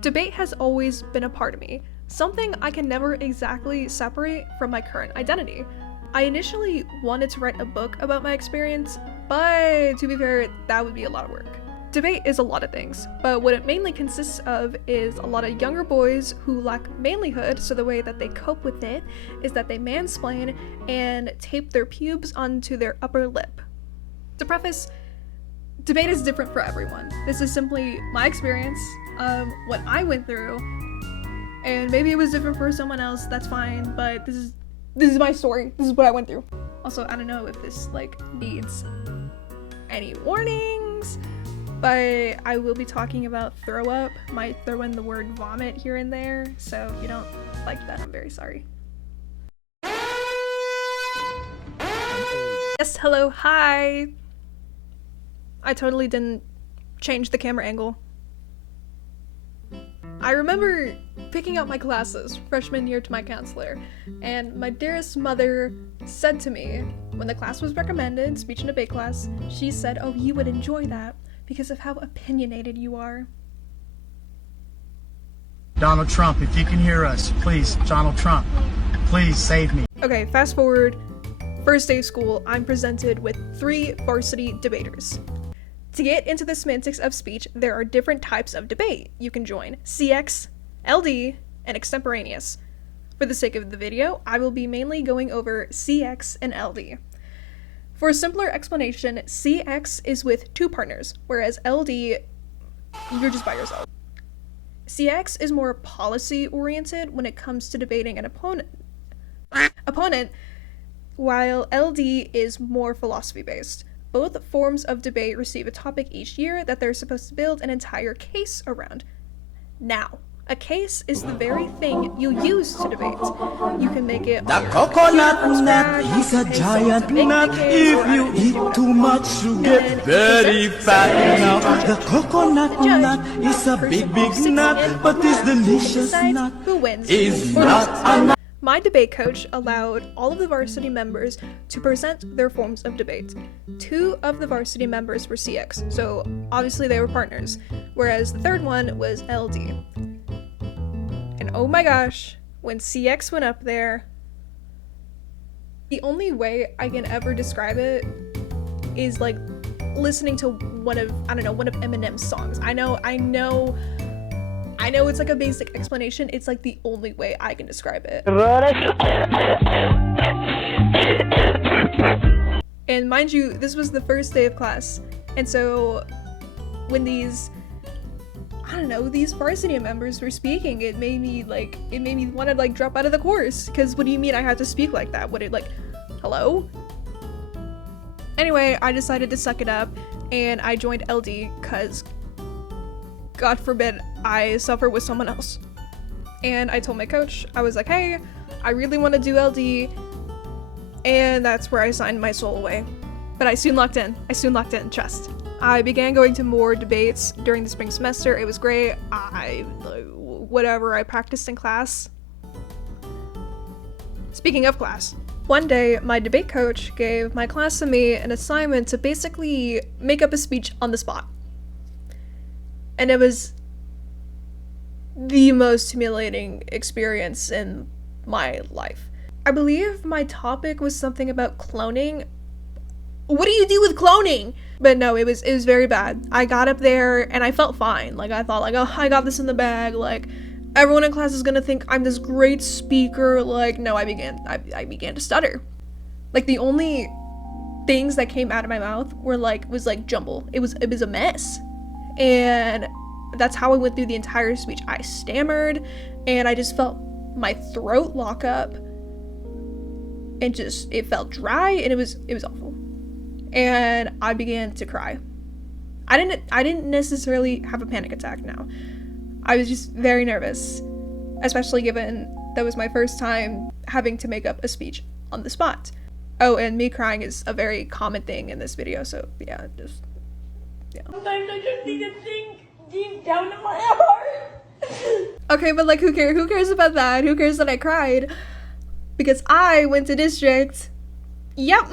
Debate has always been a part of me, something I can never exactly separate from my current identity. I initially wanted to write a book about my experience, but to be fair, that would be a lot of work. Debate is a lot of things, but what it mainly consists of is a lot of younger boys who lack manlyhood, so the way that they cope with it is that they mansplain and tape their pubes onto their upper lip. To preface, debate is different for everyone. This is simply my experience, what I went through, and maybe it was different for someone else, that's fine, but this is my story, this is what I went through. Also, I don't know if this, needs any warnings, but I will be talking about throw up, might throw in the word vomit here and there, so if you don't like that, I'm very sorry. Yes, hello, hi! I totally didn't change the camera angle. I remember picking out my classes freshman year to my counselor, and my dearest mother said to me, when the class was recommended, speech and debate class, she said, "Oh, you would enjoy that because of how opinionated you are." Donald Trump, if you can hear us, please, Donald Trump, please save me. Okay, fast forward, first day of school, I'm presented with 3 varsity debaters. To get into the semantics of speech, there are different types of debate you can join: CX, LD, and extemporaneous. For the sake of the video, I will be mainly going over CX and LD. For a simpler explanation, CX is with 2 partners, whereas LD, you're just by yourself. CX is more policy-oriented when it comes to debating an opponent, while LD is more philosophy-based. Both forms of debate receive a topic each year that they're supposed to build an entire case around. Now, a case is the very thing you use to debate. You can make it the coconut nut is a giant nut. If you eat too much, you get very fat. Now, the coconut nut is a big nut, but this delicious nut is not a nut. My debate coach allowed all of the varsity members to present their forms of debate. 2 of the varsity members were CX, so obviously they were partners, whereas the third one was LD. And oh my gosh, when CX went up there, the only way I can ever describe it is like listening to one of Eminem's songs. I know it's like a basic explanation, it's like the only way I can describe it. And mind you, this was the first day of class, and so when these varsity members were speaking, it made me want to drop out of the course, because what do you mean I have to speak like that? What, hello? Anyway, I decided to suck it up, and I joined LD, cause God forbid I suffer with someone else. And I told my coach, I was like, hey, I really want to do LD, and that's where I signed my soul away. But I soon locked in, trust. I began going to more debates during the spring semester. It was great. I practiced in class. Speaking of class, one day my debate coach gave my class and me an assignment to basically make up a speech on the spot. And it was the most humiliating experience in my life. I believe my topic was something about cloning. What do you do with cloning? But no, it was very bad. I got up there and I felt fine. I thought oh, I got this in the bag. Everyone in class is gonna think I'm this great speaker. No, I began to stutter. The only things that came out of my mouth were was jumble. It was a mess. And that's how I went through the entire speech. I stammered, and I just felt my throat lock up, and it felt dry, and it was awful. And I began to cry. I didn't necessarily have a panic attack now. I was just very nervous, especially given that was my first time having to make up a speech on the spot. Oh, and me crying is a very common thing in this video, so yeah. Sometimes I just need to think deep down in my heart. Okay, but who cares? Who cares about that? Who cares that I cried? Because I went to district. Yep.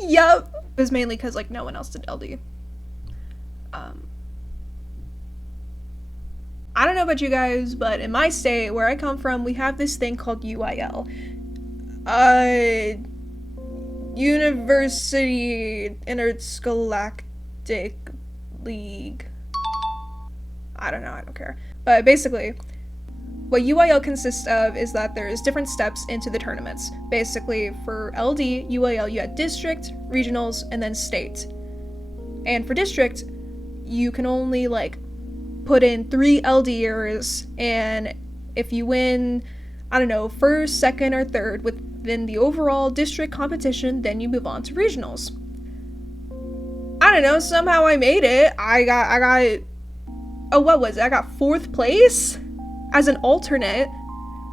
It was mainly because no one else did LD. I don't know about you guys, but in my state, where I come from, we have this thing called UIL. University Interscholastic League. I don't know, I don't care. But basically, what UIL consists of is that there's different steps into the tournaments. Basically, for LD, UIL, you had district, regionals, and then state. And for district, you can only, like, put in 3 LDers, and if you win, I don't know, first, second, or third within the overall district competition, then you move on to regionals. I don't know, somehow I made it. I got I got 4th place as an alternate,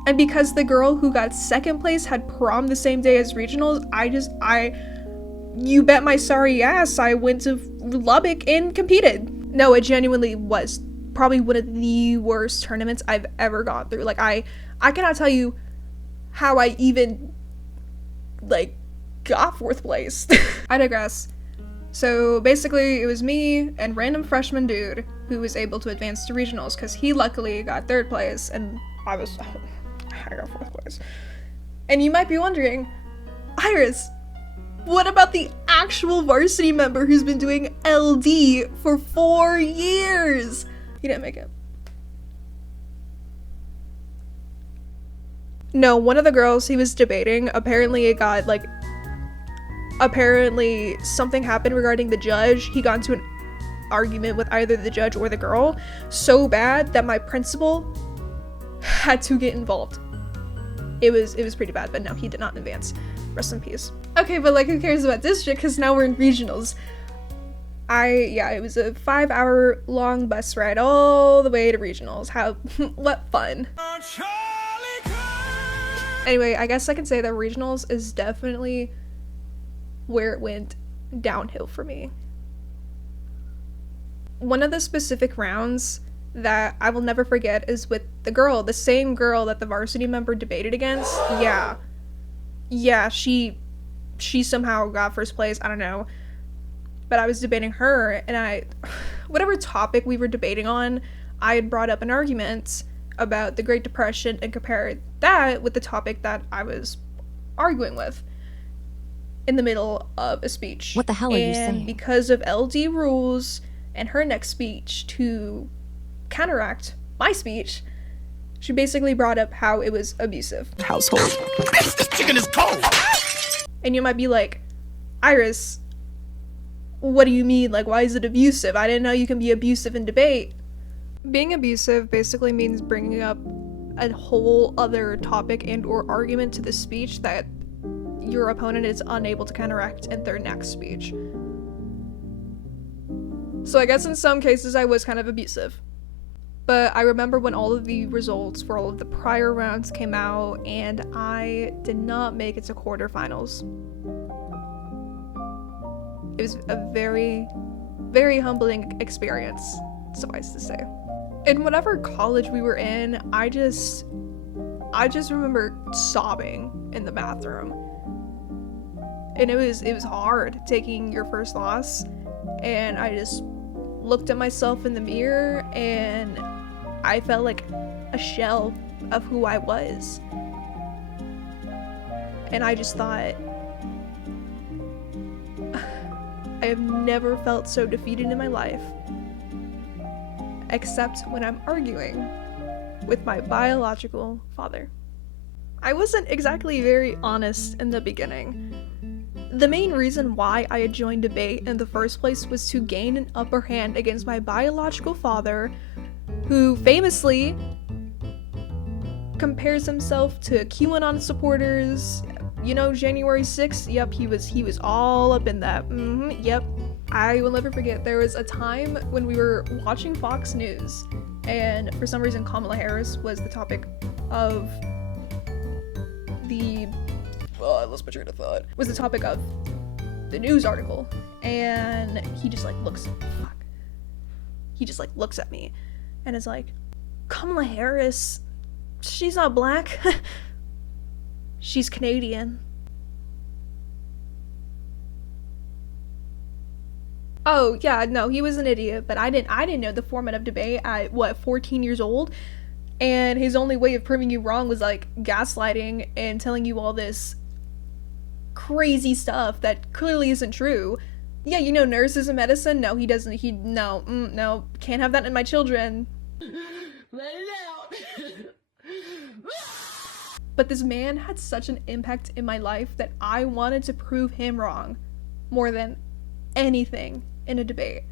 and because the girl who got 2nd place had prom the same day as regionals, you bet my sorry ass I went to Lubbock and competed. No, it genuinely was probably one of the worst tournaments I've ever gone through. Like, I cannot tell you how I even, like, got 4th place. I digress. So basically, it was me and random freshman dude who was able to advance to regionals, because he luckily got 3rd place, and I got 4th place. And you might be wondering, Iris, what about the actual varsity member who's been doing LD for 4 years? He didn't make it. No, one of the girls he was debating, apparently something happened regarding the judge. He got into an argument with either the judge or the girl so bad that my principal had to get involved. It was pretty bad, but no, he did not advance. Rest in peace. Okay, but like, who cares about district, because now we're in regionals. It was a 5-hour long bus ride all the way to regionals. What fun. Anyway, I guess I can say that regionals is definitely where it went downhill for me. One of the specific rounds that I will never forget is with the same girl that the varsity member debated against. Yeah, she somehow got 1st place, I don't know. But I was debating her, and whatever topic we were debating on, I had brought up an argument about the Great Depression and compared that with the topic that I was arguing with in the middle of a speech. What the hell are you saying? And because of LD rules and her next speech, to counteract my speech, she basically brought up how it was abusive household. This chicken is cold! And you might be like, Iris, what do you mean? Like, why is it abusive? I didn't know you can be abusive in debate. Being abusive basically means bringing up a whole other topic and or argument to the speech that your opponent is unable to counteract in their next speech. So I guess in some cases I was kind of abusive. But I remember when all of the results for all of the prior rounds came out, and I did not make it to quarterfinals. It was a very, very humbling experience, suffice to say. In whatever college we were in, I just remember sobbing in the bathroom. And it was hard taking your first loss, and I just looked at myself in the mirror and I felt like a shell of who I was. And I just thought, I have never felt so defeated in my life, except when I'm arguing with my biological father. I wasn't exactly very honest in the beginning. The main reason why I had joined debate in the first place was to gain an upper hand against my biological father, who famously compares himself to QAnon supporters. You know, January 6th? Yep, he was all up in that. Yep. I will never forget, there was a time when we were watching Fox News, and for some reason Kamala Harris was the topic of the... I lost my train of thought. Was the topic of the news article, and he just like looks at me and is like, Kamala Harris, she's not black. She's Canadian. Oh, yeah, no, he was an idiot, but I didn't know the format of debate at, 14 years old? And his only way of proving you wrong was, like, gaslighting and telling you all this crazy stuff that clearly isn't true. Yeah, you know nurses and medicine? No, he doesn't. No, can't have that in my children. Let it out. But this man had such an impact in my life that I wanted to prove him wrong more than anything in a debate.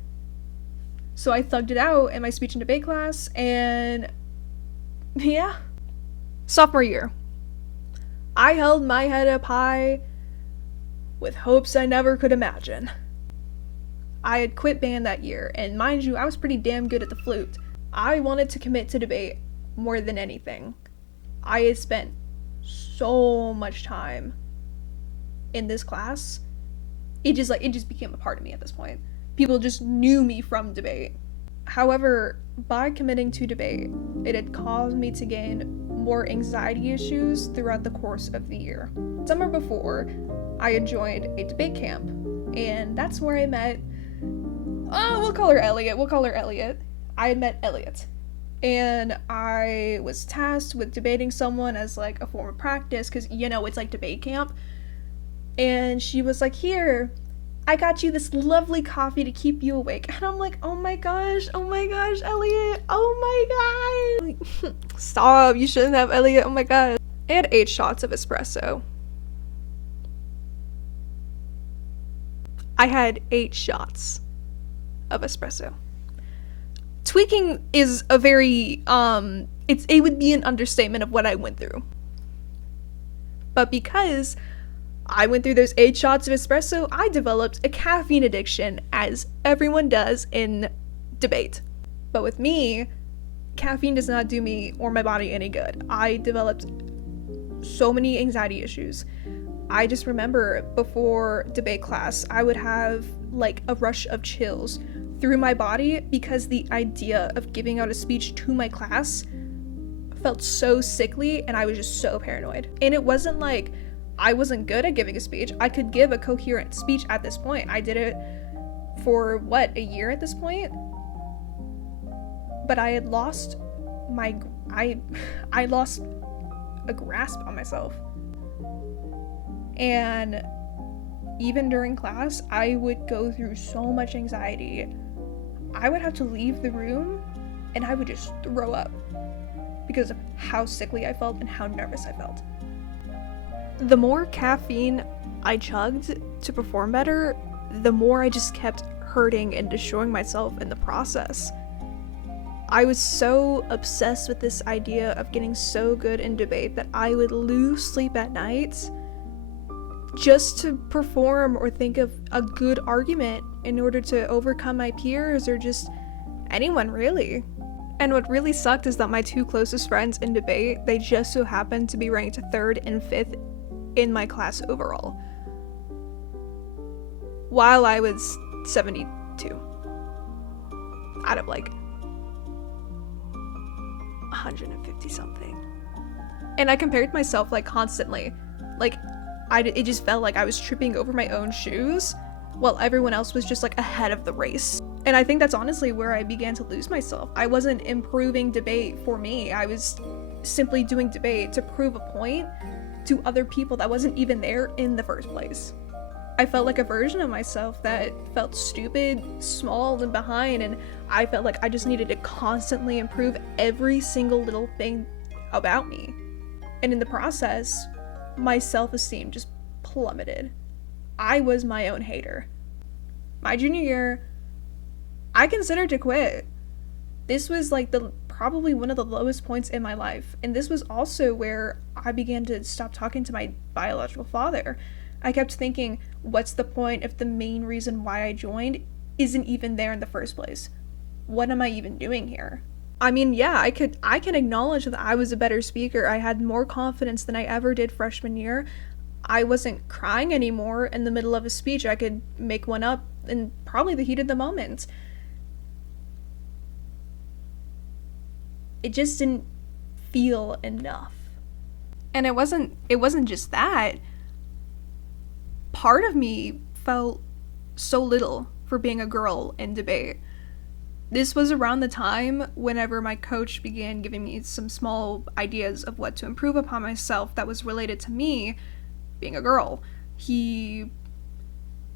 So I thugged it out in my speech and debate class, and yeah. Sophomore year. I held my head up high with hopes I never could imagine. I had quit band that year, and mind you, I was pretty damn good at the flute. I wanted to commit to debate more than anything. I had spent so much time in this class. It just became a part of me at this point. People just knew me from debate. However, by committing to debate, it had caused me to gain more anxiety issues throughout the course of the year. Summer before, I had joined a debate camp, and that's where I met, we'll call her Elliot. I had met Elliot, and I was tasked with debating someone as like a form of practice, because, you know, it's like debate camp. And she was like, here, I got you this lovely coffee to keep you awake. And I'm like, oh my gosh, Elliot, oh my god. Stop, you shouldn't have, Elliot, oh my god. I had 8 shots of espresso. I had 8 shots of espresso. Tweaking is a very, it would be an understatement of what I went through. But because I went through those 8 shots of espresso, I developed a caffeine addiction, as everyone does in debate. But with me, caffeine does not do me or my body any good. I developed so many anxiety issues. I just remember before debate class, I would have like a rush of chills through my body because the idea of giving out a speech to my class felt so sickly, and I was just so paranoid. And it wasn't like I wasn't good at giving a speech. I could give a coherent speech at this point. I did it for, a year at this point? But I had lost I lost a grasp on myself. And even during class, I would go through so much anxiety. I would have to leave the room, and I would just throw up because of how sickly I felt and how nervous I felt. The more caffeine I chugged to perform better, the more I just kept hurting and destroying myself in the process. I was so obsessed with this idea of getting so good in debate that I would lose sleep at night just to perform or think of a good argument in order to overcome my peers or just anyone really. And what really sucked is that my 2 closest friends in debate, they just so happened to be ranked 3rd and 5th in my class overall, while I was 72 out of like 150 something. And I compared myself like constantly. Like it just felt like I was tripping over my own shoes while everyone else was just like ahead of the race. And I think that's honestly where I began to lose myself. I wasn't improving debate for me. I was simply doing debate to prove a point to other people that wasn't even there in the first place. I felt like a version of myself that felt stupid, small, and behind, and I felt like I just needed to constantly improve every single little thing about me. And in the process, my self-esteem just plummeted. I was my own hater. My junior year, I considered to quit. This was like probably one of the lowest points in my life, and this was also where I began to stop talking to my biological father. I kept thinking, what's the point if the main reason why I joined isn't even there in the first place? What am I even doing here? I mean, yeah, I can acknowledge that I was a better speaker. I had more confidence than I ever did freshman year. I wasn't crying anymore in the middle of a speech. I could make one up in probably the heat of the moment. It just didn't feel enough. And it wasn't just that. Part of me felt so little for being a girl in debate. This was around the time whenever my coach began giving me some small ideas of what to improve upon myself that was related to me being a girl. He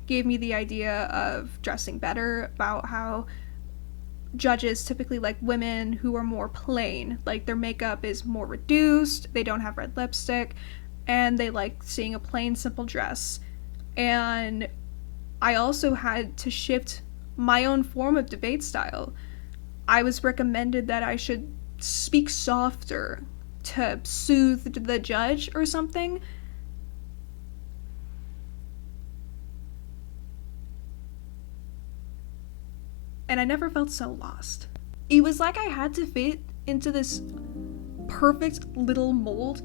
gave me the idea of dressing better, about how judges typically like women who are more plain, like their makeup is more reduced, they don't have red lipstick, and they like seeing a plain, simple dress. And I also had to shift my own form of debate style. I was recommended that I should speak softer to soothe the judge or something. And I never felt so lost. It was like I had to fit into this perfect little mold.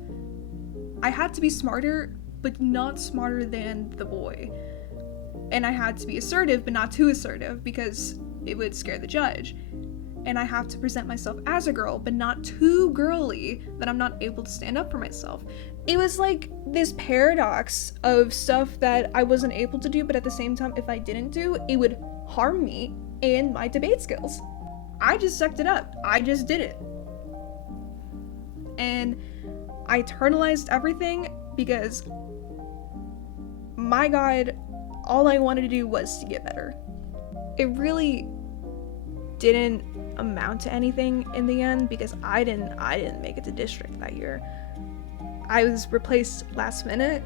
I had to be smarter, but not smarter than the boy. And I had to be assertive, but not too assertive, because it would scare the judge. And I have to present myself as a girl, but not too girly that I'm not able to stand up for myself. It was like this paradox of stuff that I wasn't able to do, but at the same time, if I didn't do, it would harm me and my debate skills. I just sucked it up. I just did it. And I internalized everything because, my God, all I wanted to do was to get better. It really didn't amount to anything in the end because I didn't make it to district that year. I was replaced last minute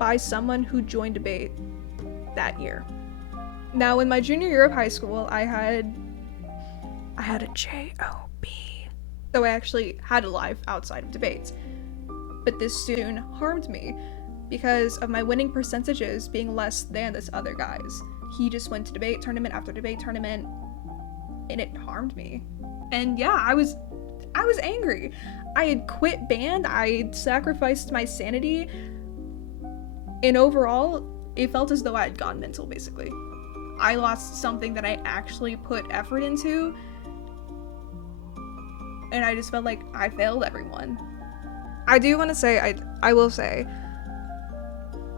by someone who joined debate that year. Now, in my junior year of high school, I had a JOB. So I actually had a life outside of debates. But this soon harmed me because of my winning percentages being less than this other guy's. He just went to debate tournament after debate tournament, and it harmed me. And yeah, I was angry. I had quit band, I sacrificed my sanity, and overall, it felt as though I had gone mental, basically. I lost something that I actually put effort into, and I just felt like I failed everyone. I do want to say, I will say,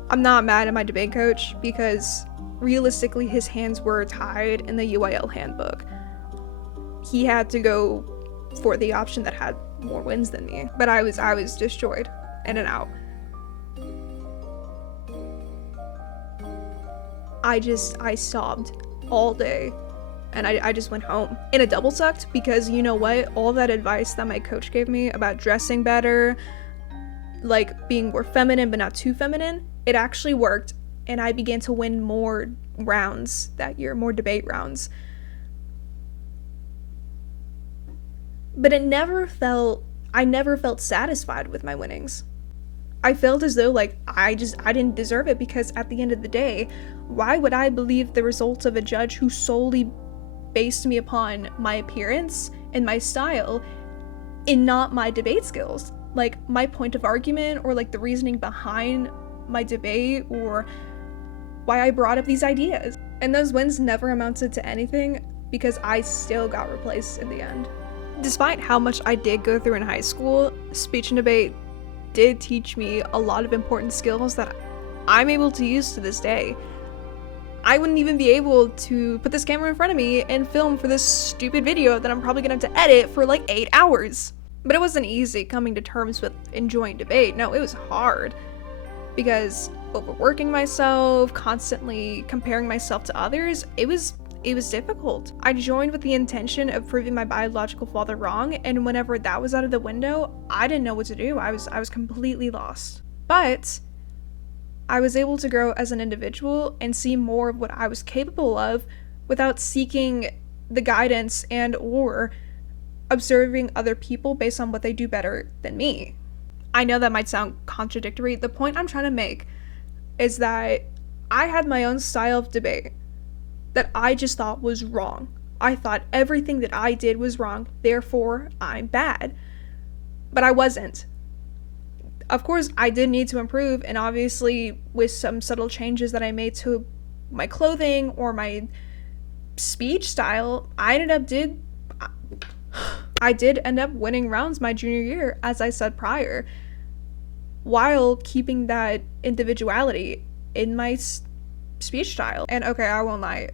I'm not mad at my debate coach because realistically his hands were tied in the UIL handbook. He had to go for the option that had more wins than me, but I was destroyed in and out. I sobbed all day and I just went home. And it double sucked because you know what? All that advice that my coach gave me about dressing better, like being more feminine but not too feminine, it actually worked, and I began to win more rounds that year, more debate rounds. But I never felt satisfied with my winnings. I felt as though like I didn't deserve it because at the end of the day, why would I believe the results of a judge who solely based me upon my appearance and my style and not my debate skills? Like my point of argument or like the reasoning behind my debate or why I brought up these ideas. And those wins never amounted to anything because I still got replaced in the end. Despite how much I did go through in high school, speech and debate did teach me a lot of important skills that I'm able to use to this day. I wouldn't even be able to put this camera in front of me and film for this stupid video that I'm probably gonna have to edit for like 8 hours. But it wasn't easy coming to terms with enjoying debate. No, it was hard because overworking myself, constantly comparing myself to others, it was difficult. I joined with the intention of proving my biological father wrong, and whenever that was out of the window, I didn't know what to do. I was completely lost. But I was able to grow as an individual and see more of what I was capable of without seeking the guidance and or observing other people based on what they do better than me. I know that might sound contradictory. The point I'm trying to make is that I had my own style of debate that I just thought was wrong. I thought everything that I did was wrong, therefore I'm bad. But I wasn't. Of course, I did need to improve, and obviously with some subtle changes that I made to my clothing or my speech style, I did end up winning rounds my junior year, as I said prior, while keeping that individuality in my speech style. And okay, I won't lie,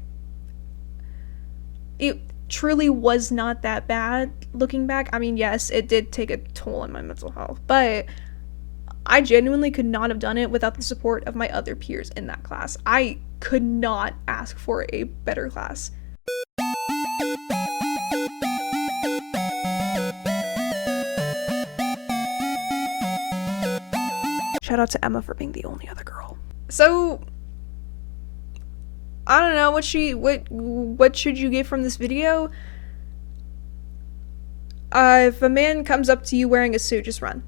it truly was not that bad looking back. I mean, yes, it did take a toll on my mental health, but I genuinely could not have done it without the support of my other peers in that class. I could not ask for a better class. Shout out to Emma for being the only other girl. So, I don't know, what should you get from this video? If a man comes up to you wearing a suit, just run.